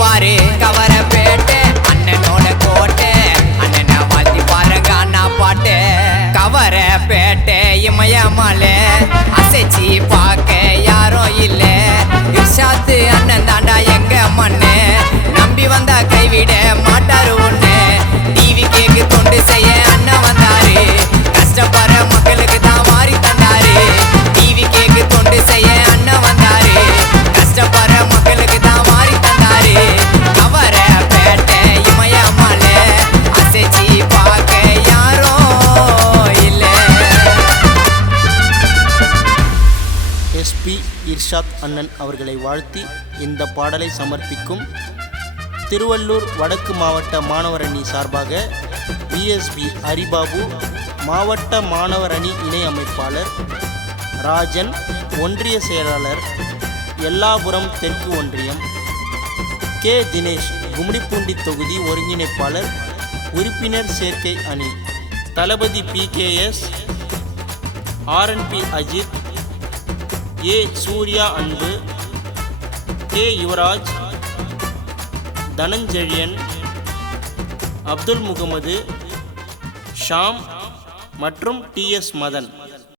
பாரு கவர பேட்டு அண்ணனோட கோட்டை அண்ணனை வாழ்த்தி பாருங்க அண்ணா பாட்டு கவர பேட்டை இமயமலை அசைச்சி பார்க்க யாரும் இல்ல இர்ஷாத் அண்ணன் தாண்டா எங்க மண்ணு நம்பி வந்தா கைவிட மாட்டாரு ஒண்ணு டிவி கேக்கு தொண்டு செய்ய அண்ணன் வந்தாரு கஷ்டப்படுற மக்களுக்கு தான் மாறி தந்தாரு டிவி கேக்கு தொண்டு செய்ய அண்ணன் வந்தாரு கஷ்டப்படுற மக்களுக்கு தான் மாறி தந்தாரு கவர பேட்டை இமயமலை அசைச்சி பார்க்க யாரும் இல்ல. எஸ்பி இர்ஷாத் அண்ணன் அவர்களை வாழ்த்தி இந்த பாடலை சமர்ப்பிக்கும் திருவள்ளூர் வடக்கு மாவட்ட மாணவர் அணி சார்பாக பிஎஸ்பி ஹரிபாபு, மாவட்ட மாணவர் அணி இணை அமைப்பாளர் ராஜன், ஒன்றிய செயலாளர் எல்லாபுரம் தெற்கு ஒன்றியம் கே தினேஷ், கும்மிடிப்பூண்டி தொகுதி ஒருங்கிணைப்பாளர், உறுப்பினர் சேர்க்கை அணி தளபதி PKS, RNP அஜித், ஏ சூர்யா அன்பு, கே யுவராஜ், தனஞ்செழியன், அப்துல் முகமது, ஷாம் மற்றும் TS மதன்.